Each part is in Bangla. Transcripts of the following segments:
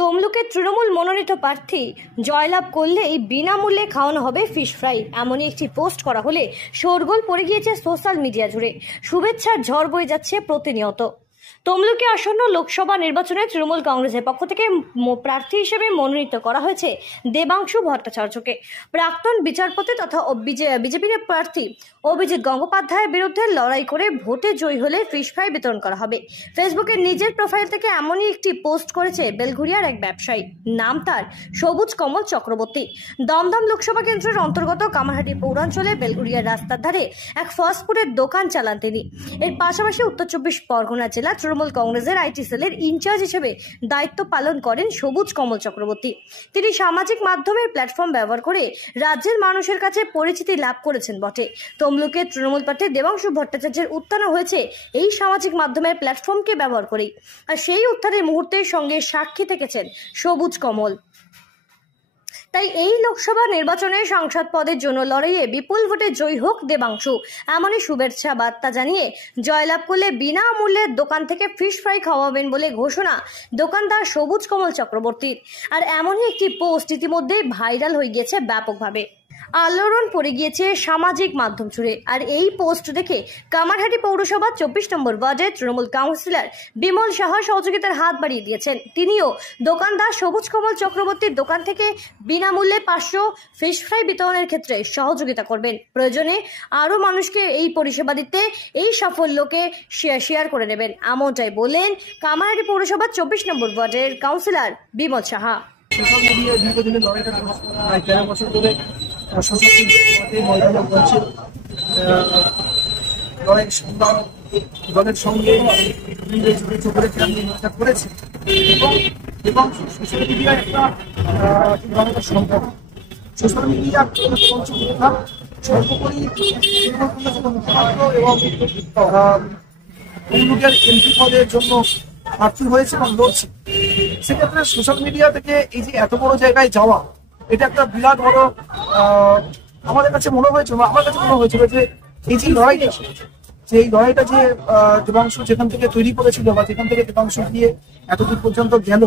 তমলুকের তৃণমূল মনোনীত প্রার্থী জয়লাভ করলেই বিনামূল্যে খাওয়ানো হবে ফিশ ফ্রাই, এমনই একটি পোস্ট করা হলে শোরগোল পড়ে গিয়েছে সোশ্যাল মিডিয়া জুড়ে। শুভেচ্ছার ঝড় বয়ে যাচ্ছে প্রতিনিয়ত। তমলুকে আসন্ন লোকসভা নির্বাচনে তৃণমূল কংগ্রেসের পক্ষ থেকে প্রার্থী হিসেবে মনোনীত করা হয়েছে দেবাংশু ভট্টাচার্যকে। প্রাক্তন বিচারপতি তথা বিজেপির প্রার্থী অভিজিৎ গঙ্গোপাধ্যায়ের বিরুদ্ধে লড়াই করে ভোটে জয়ী হলে ফিশ ফ্রাই বিতরণ করা হবে। ফেসবুকের নিজের প্রোফাইল থেকে এমনই একটি পোস্ট করেছে বেলঘরিয়ার এক ব্যবসায়ী, নাম তার সবুজ কমল চক্রবর্তী। দমদম লোকসভা কেন্দ্রের অন্তর্গত কামারহাটি পৌরাঞ্চলে বেলঘরিয়ার রাস্তার ধারে এক ফাস্টফুডের দোকান চালান তিনি। এর পাশাপাশি উত্তর চব্বিশ পরগনা জেলা তৃণমূল কংগ্রেসের আইটি সেলের ইনচার্জ হিসেবে দায়িত্ব পালন করেন সবুজ কমল চক্রবর্তী। তিনি সামাজিক মাধ্যমের প্ল্যাটফর্ম ব্যবহার করে রাজ্যের মানুষের কাছে পরিচিতি লাভ করেছেন বটে। তমলুকের তৃণমূল প্রার্থী দেবাংশু ভট্টাচার্যের উত্থান হয়েছে এই সামাজিক মাধ্যমের প্ল্যাটফর্মকে ব্যবহার করেই, আর সেই উত্থানের মুহূর্তের সঙ্গে সাক্ষী থেকেছেন সবুজ কমল। তাই এই লোকসভা নির্বাচনে সংসদ পদের জন্য লড়াইয়ে বিপুল ভোটে জয়ী হোক দেবাংশু, এমনই শুভেচ্ছা বার্তা জানিয়ে জয়লাভ করলে বিনামূল্যে দোকান থেকে ফিশ ফ্রাই খাওয়াবেন বলে ঘোষণা দোকানদার সবুজ কমল চক্রবর্তীর। আর এমনই একটি পোস্ট ইতিমধ্যেই ভাইরাল হয়ে গিয়েছে ব্যাপকভাবে, আলোড়ন পড়ে গিয়েছে সামাজিক মাধ্যম জুড়ে। আর এই পোস্ট দেখে কামারহাটি পৌরসভা 24 নম্বর ওয়ার্ডের তৃণমূল কাউন্সিলর বিমল সাহা সহযোগিতার হাত বাড়িয়ে দিয়েছেন। তিনিও দোকানদার সবুজ কমল চক্রবর্তীর দোকান থেকে বিনামূল্যে 500 ফিশ ফ্রাই বিতরণের ক্ষেত্রে সহযোগিতা করবেন। প্রয়োজনে আরও মানুষকে এই পরিষেবা দিতে এই সাফল্যকে শেয়ার করে নেবেন, এমনটাই বললেন কামারহাটি পৌরসভা 24 নম্বর ওয়ার্ডের কাউন্সিলর বিমল সাহা। সোশ্যাল মিডিয়ায় দীর্ঘদিনের লড়াইটা প্রায় 13 বছর ধরে সোশ্যাল মিডিয়াতে ময়দানে বলছে লড়াই সংগ্রাম দলের সঙ্গে করেছে এবং সোশ্যাল মিডিয়া একটা সম্ভব। সোশ্যাল মিডিয়া সর্বোপরি এবং তমলুকের এমপি পদের জন্য প্রার্থী হয়েছে এবং লড়ছে। সেক্ষেত্রে সোশ্যাল মিডিয়া থেকে এই যে এত বড় জায়গায় যাওয়া, এটা একটা বিরাট বড় আমাদের কাছে মনে হয়েছিল, আমার কাছে মনে হয়েছিল যে এই যে লড়াইটা, যে এই লড়াইটা যে দেবাংশু যেখান থেকে তৈরি করেছিল বা যেখান থেকে দেবাংশু গিয়ে এতদূর পর্যন্ত গেল,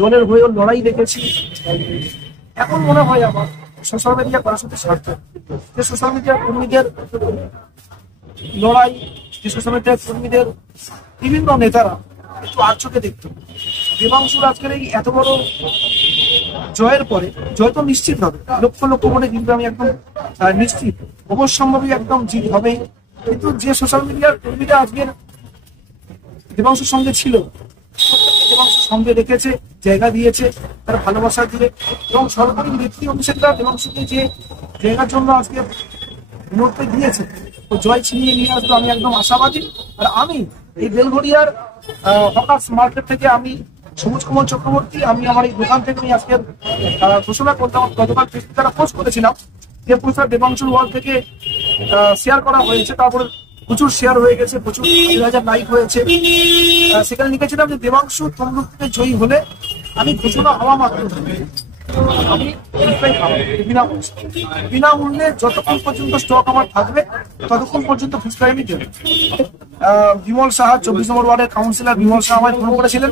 দলের হয়ে লড়াই দেখেছি। এখন মনে হয় আমার সোশ্যাল মিডিয়া করার সাথে সার্থক, যে সোশ্যাল মিডিয়ার কর্মীদের লড়াই, যে সোশ্যাল মিডিয়ার কর্মীদের বিভিন্ন নেতারা একটু আর চোখে দেখত। দেবাংশুর আজকের এই এত বড় জয়ের পরে, জয় তো নিশ্চিত হবে, লক্ষ লক্ষ মনে জিতবে, আমি একদম নিশ্চিত, অবশ্যম্ভাবী একদম জিত হবে। কিন্তু যে সোশ্যাল মিডিয়ার কর্মীরা আজকের দেবাংশুর সঙ্গে ছিল, দেবাংশুর সঙ্গে রেখেছে, জায়গা দিয়েছে, তারা ভালোবাসা দিয়ে, এবং সর্বোপরি নেত্রী অভিষেকরা দেবাংশুকে যে জায়গার জন্য আজকে মুহূর্তে দিয়েছে, ও জয় ছিনিয়ে নিয়ে আসবে, আমি একদম আশাবাদী। আর আমি এই বেলঘরিয়ার হকার্স মার্কেট থেকে আমি সবুজ কমল চক্রবর্তী, আমি আমার এই দোকান থেকে আমি আজকে ঘোষণা করতাম, গতকাল ফেসবুকে পোস্ট করেছিলাম যে পোস্টটা দেবাংশুর ওয়াল থেকে শেয়ার করা হয়েছে, তারপরে প্রচুর শেয়ার হয়ে গেছে, প্রচুর 2000 লাইক হয়েছে। সেখানে লিখেছিলাম যে দেবাংশু তমলুক থেকে জয়ী হলে আমি ঘোষণা হওয়া মাত্র আমি বিনামূল্যে যতক্ষণ পর্যন্ত স্টক আমার থাকবে ততক্ষণ পর্যন্ত ফিশ ফ্রাই আমি দেব। বিমল সাহা 24 নম্বর ওয়ার্ডের কাউন্সিলর বিমল সাহা আমায় ফোন করেছিলেন,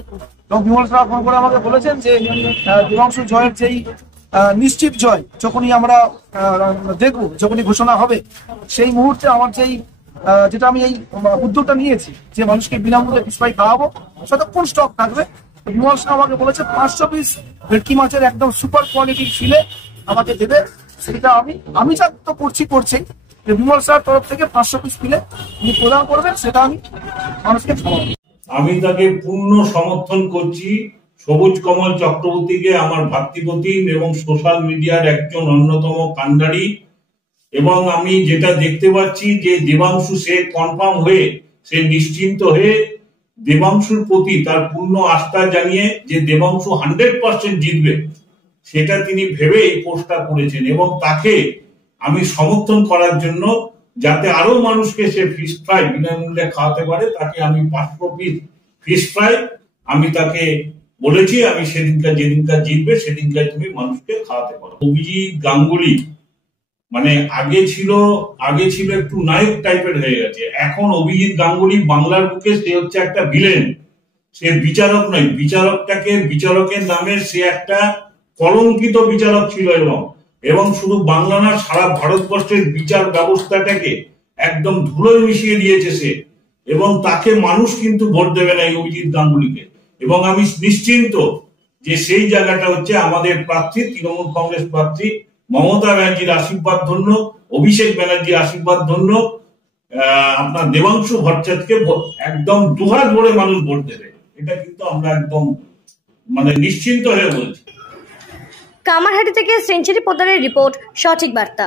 এবং বিমল সাহা ফোন করে আমাকে বলেছেন যে দেবাংশু জয়ের যেই নিশ্চিত জয় যখনই আমরা দেখবো, যখনই ঘোষণা হবে, সেই মুহূর্তে আমার যেটা আমি এই উদ্যোগটা নিয়েছি যে মানুষকে বিনামূল্যে ফিশ ফ্রাই খাওয়াবো, যতক্ষণ স্টক থাকবে। বিমল সাহা আমাকে বলেছে 500 পিস ভেটকি মাছের একদম সুপার কোয়ালিটির ফিলে আমাকে দেবে। সেটা আমি যা তো করছি বিমল সাহার তরফ থেকে 500 পিস ফিলে উনি প্রদান করবেন, সেটা আমি মানুষকে খাওয়াবো। আমি তাকে পূর্ণ সমর্থন করছি। সবুজ কমল চক্রবর্তীকে আমার ভাতৃপ্রতি এবং সোশ্যাল মিডিয়ার একজন অন্যতম কাণ্ডারি, এবং আমি যেটা দেখতে পাচ্ছি যে দেবাংশু সে কনফার্ম হয়ে, সে নিশ্চিন্ত হয়ে দেবাংশুর প্রতি তার পূর্ণ আস্থা জানিয়ে যে দেবাংশু 100% জিতবে, সেটা তিনি ভেবে এই পোস্টটা করেছেন। এবং তাকে আমি সমর্থন করার জন্য, যাতে আরো মানুষকে সে ফিশ ফ্রাই বিনামূল্যে খাওয়াতে পারে, তাকে আমি 500 পিস ফিশ ফ্রাই আমি তাকে বলেছি, আমি যেদিনকার জিতবে সেদিনকার তুমি মানুষকে খাওয়াতে পারো। অভিজিৎ গাঙ্গুলি মানে আগে ছিল একটু নায়ক টাইপের হয়ে গেছে, এখন অভিজিৎ গাঙ্গুলি বাংলার বুকে সে হচ্ছে একটা ভিলেন। সে বিচারক নয়, বিচারকের নামে সে একটা কলঙ্কিত বিচারক ছিল এবং শুধু বাংলা না সারা ভারতবর্ষের বিচার ব্যবস্থাটাকে একদম ধুলোয় মিশিয়ে দিয়েছে সে, এবং তাকে মানুষ কিন্তু ভোট দেবে না এই অভিজিৎ গাঙ্গুলিকে। এবং আমি নিশ্চিন্ত যে সেই জায়গাটা হচ্ছে আমাদের প্রার্থী, তৃণমূল কংগ্রেস প্রার্থী মমতা ব্যানার্জির আশীর্বাদ ধন্য, অভিষেক ব্যানার্জির আশীর্বাদ ধন্য আপনার দেবাংশু ভট্টাচার্যকে একদম দুহাত ভরে মানুষ ভোট দেবে, এটা কিন্তু আমরা একদম নিশ্চিন্ত হয়ে বলছি। কামারহাটি থেকে সেঞ্চুরি পোদ্দারের রিপোর্ট, সঠিক বার্তা।